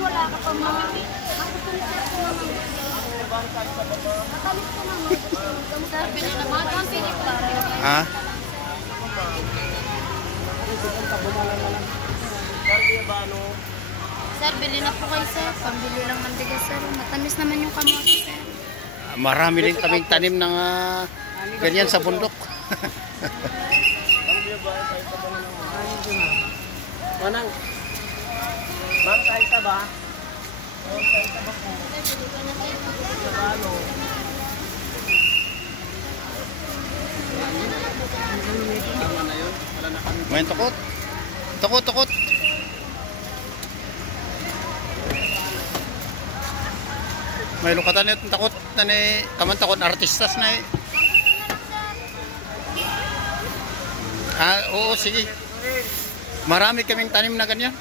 wala ka pa mga. Matamis ko naman. Sabi niya naman, ang pinip pa rin. Ha? Sir, bili na po kayo, sir. Pambili lang ng bigas, sir. Matamis naman yung kamote, sir. Marami rin kaming tanim ng ganyan sa bundok. Manang. Ma'am, kaisa ba? Kaisa ba po? Ano? Tama na yun. Wala na kami. May tukot. Tukot, tukot. May lukatan itong takot na ni kaman takot artistas na eh. Oo, sige. Marami kaming tanim na ganyan.